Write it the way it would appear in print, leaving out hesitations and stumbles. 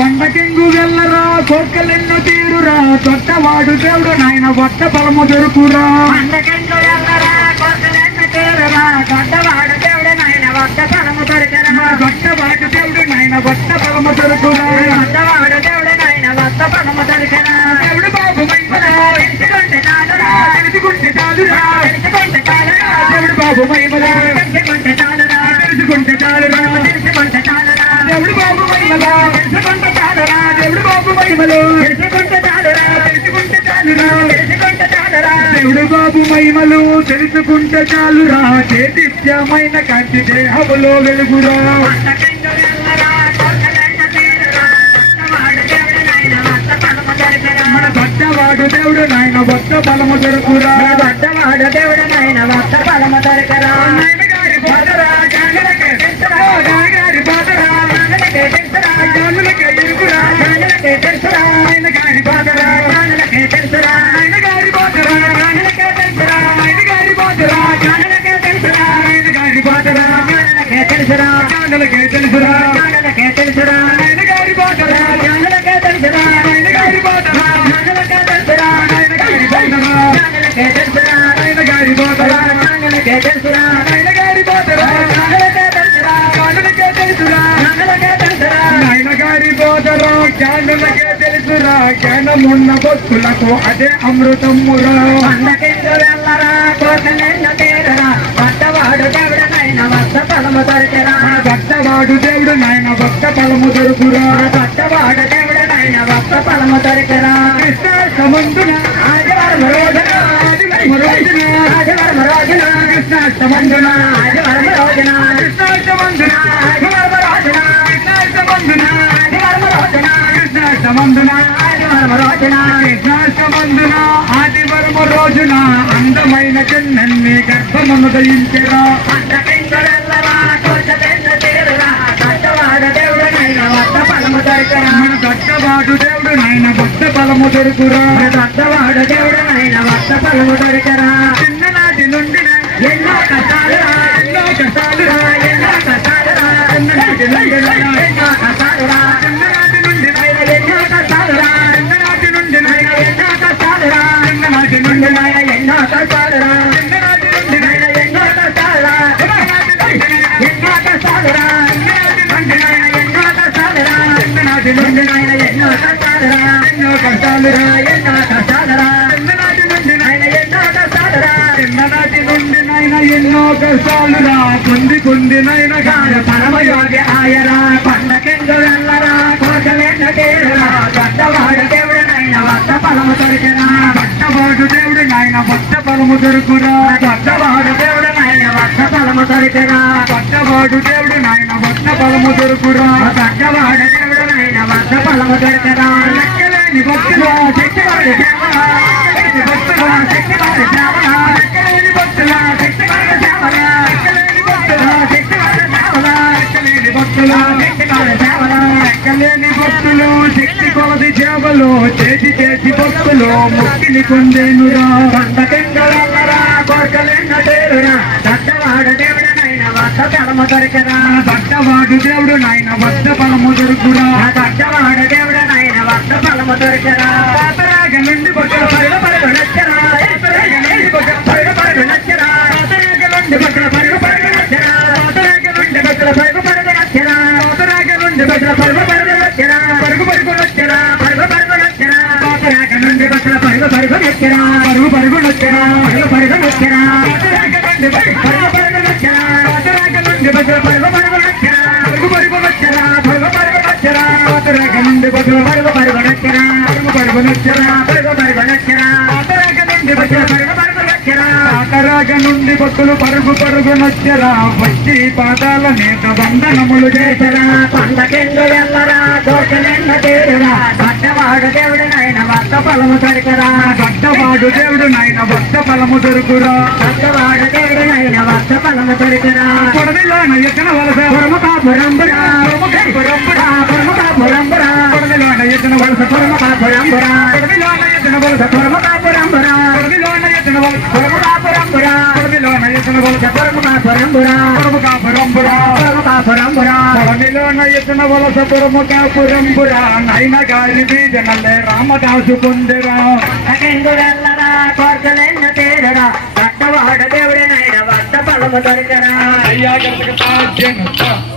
కొండకెంగు వెళ్ళరా కోర్కెలెన్నో తీరురా తొట్టవాడు దేవుడు నాయన వట్ట బలము దొరుకురా. కొండకెంగు వెళ్ళరా కోర్కెలెన్నో తీరురా తొట్టవాడు దేవుడు నాయన వట్ట బలము దొరుకురా. తొట్టవాడు దేవుడు నాయన వట్ట బలము దొరుకురా. తొట్టవాడు దేవుడు నాయన వట్ట బలము దొరుకురా. దేవుడు బాబు మహిమరా తెలుసుకుంటే చాలురా తెలుసుకుంటే చాలురా తెలుసుకుంటే చాలురా. దేవుడు బాబు మహిమరా తెలుసుకుంటే చాలురా తెలుసుకుంటే చాలురా తెలుసుకుంటే చాలురా. దేవుడు బాబు మహిమరా తెలుసుకుంటే చాలురా దేవుడు బాబు మహిమలు తెలుసుకుంటే చాలురా తెలుసుకుంటే చాలురా తెలుసుకుంటే చాలురా. దేవుడు బాబు మహిమలు తెలుసుకుంటే చాలురా తేజస్యమైన కాంతి దేహములో వెలుగురా. కొండకెంగు వెళ్ళరా కోర్కెలెన్నో తీరురా తొట్టవాడు దేవుడు నాయన వట్ట బలము దొరుకురా. మన పట్టవాడు దేవుడు నాయన వట్ట బలము దొరుకురా. వట్టవాడు దేవుడు నాయన వట్ట బలము దొరుకురా. నాయన గారి బాధరా గానులకే తెలుసురా గాని బాధరా గానులకే తెలుసురా గానులకే ఎరుగురా గానులకే తెలుసురా నాయన గారి బాధరా గానులకే తెలుసురా నాయన గారి బాధరా గానులకే తెలుసురా నాయన గారి బాధరా గానులకే తెలుసురా నాయన గారి బాధరా గానులకే తెలుసురా గానులకే తెలుసురా గానులకే తెలుసురా నాయన గారి బాధరా గానులకే తెలుసురా నాయన గారి బాధరా గానులకే తెలుసురా నాయన గారి బాధరా గానులకే తెలుసురా నాయన గారి బాధరా గానులకే తెలుసురా నాయన గారి బాధరా గానులకే తెలుసురా గానులకే తెలుసురా గానులకే తెలుసురా. నాయన గారి బాధరా జ్ఞానులకే తెలుసురా జ్ఞానమున్న భక్తులకు అదే అమృతమురా. కొండకెంగు వెళ్ళరా కోర్కెలెన్నో తీరురా వట్టవాడు దేవుడు నాయన వట్ట బలము దొరుకురా. భక్తవాడు దేవుడు నాయన భక్త ఫలము దొరుకురా. వట్టవాడు దేవుడు నాయన వట్ట బలము దొరుకురా. కృష్ణ సముద్రున ఆదివారం రోజున ఆదివారం రోజున ఆదివారం రోజున కృష్ణాష్టమందున ఆదివారం రోజున కృష్ణాష్టమందున ఆదివారం రోజున కృష్ణాష్టమందున ఆదివారం రోజున కృష్ణాష్టమందున ఆదివారం రోజున కృష్ణాష్టమందున ఆదివారం రోజున అందమైన చెన్నెల్ని గర్భమును దయించెరా. కొండకెంగు వెళ్ళరా కోర్కెలెన్నో తీరురా వట్టవాడు దేవుడు నాయన వట్ట బలము దొరుకురా. మన దట్టవాడు దేవుడు నాయన భక్త ఫలము దొరుకురా. వట్టవాడు దేవుడు నాయన వట్ట బలము దొరుకురా. చిన్ననాటి నుండి ఎన్నో కష్టాలురా ఎన్నో కష్టాలురా ఎన్నో కష్టాలురా చిన్ననాటి నుండి ఎన్నో కష్టాలురా చిన్ననాటి నుండి ఎన్నో కష్టాలురా చిన్ననాటి నుండి ఎన్నో కష్టాలురా చిన్ననాటి నుండి ఎన్నో కష్టాలురా చిన్ననాటి నుండి ఎన్నో కష్టాలురా ఎన్నో కష్టాలురా ఎన్నో కష్టాలురా చిన్ననాటి నుండి ఎన్నో కష్టాలురా ఎన్నో కష్టాలురా ఎన్నో కష్టాలురా చిన్ననాటి నుండి ఎన్నో కష్టాలురా చిన్ననాటి నుండి నాయన ఎన్నో కష్టాలురా కొంది నాయన గాయ పరమయోగి ఆయరా కొండకెంగు వెళ్ళరా కోర్కెలెన్నో తీరురా వట్టవాడు దేవుడు నాయన వట్ట బలము దొరికిరా. పట్టవాడు దేవుడు నాయన భక్త ఫలము దొరుకురా. వట్టవాడు దేవుడు నాయన వట్ట బలము దొరికిరా. పట్టవాడు దేవుడు నాయన భక్త ఫలము దొరుకురా. వట్టవాడు దేవుడు నాయన వట్ట బలము దొరికిరా. లెక్కలేని భక్తులా శక్తివాడి సేవలా లెక్కలేని భక్తులా శక్తివాడి సేవలా లెక్కలేని భక్తులా శక్తివాడి సేవలా లెక్కలేని భక్తులా శక్తివాడి సేవలా లెక్కలేని భక్తులా శక్తివాడి సేవలా లెక్కలేని భక్తులు శక్తి కొలది సేవలో చేసి భక్తులు ముక్తిని పొందేనురా. కొండకెంగు వెళ్ళరా కోర్కెలెన్నో తీరురా వట్టవాడు దేవుడు నాయన వట్ట బలము దొరికిరా. పట్టవాడు దేవుడు నాయన భక్త ఫలము దొరుకురా. వట్టవాడు దేవుడు నాయన వట్ట బలము దొరికిరా. పాతరాగ నుండి భక్తుల పరుగు పరుగు నచ్చరా పాతరాగ నుండి భక్తుల పరుగు పరుగు నచ్చరా పాతరాగ నుండి భక్తుల పరుగు పరుగు నచ్చరా పాతరాగ నుండి భక్తుల పరుగు పరుగు నచ్చరా పాతరాగ నుండి భక్తుల పరుగు పరుగు నచ్చరా పరుగు పరుగు నచ్చరా. పరుగు పరుగు నచ్చరా పాతరాగ నుండి భక్తుల పరుగు పరుగు నచ్చరా పరుగు పరుగు నచ్చరా. పరుగు పరుగు నచ్చరా పాతరాగ నుండి పరుగు పరుగు నచ్చరా పాతరాగ నుండి భక్తుల పరుగు పరుగు నచ్చరా పరుగు పరుగు నచ్చరా. పరుగు పరుగు నచ్చరా పాతరాగ నుండి భక్తుల పరుగు పరుగు నచ్చరా పరుగు పరుగు నచ్చరా. పరుగు పరుగు నచ్చరా పాతరాగ నుండి భక్తుల పరుగు పరుగు నచ్చరా పాతరాగ నుండి భక్తులు పరుగు పరుగు నచ్చరా. వచ్చి పాదాల నేత వందనములు చేసరా. కొండకెంగు వెళ్ళరా కోర్కెలెన్నో తీరురా వట్టవాడు దేవుడు నాయన వట్ట బలము దొరికిరా. భక్తవాడు దేవుడు నాయన భక్త ఫలము దొరుకురా. వట్టవాడు దేవుడు నాయన వట్ట బలము దొరికిరా. కొడలిలోన ఎక్కన వలస పురముకాపురంబురా పురముకాపురంబురా పురముకాపురంబురా కొడలిలోన ఎక్కన వలస పురముకాపురంబురా కొడలిలోన ఎక్కన వలస పురముకాపురంబురా కొడలిలోన ఎక్కన వలస పురముకాపురంబురా కొడలిలోన ఎక్కన వలస పురముకాపురంబురా కాపురంబురా పురముకాపురంబురా కాపురంబురా పొలమిలోన ఎత్తున వలస పురముకాపురంబురా నైన గారి బీజనల్లే రామదాసు పొందిరా కెంగురెల్లరా కోర్కలెన్న తీరరా వద్దవాడ దేవుడి నైన వద్ద ఫలము దొరికరా అయ్యా గంటకు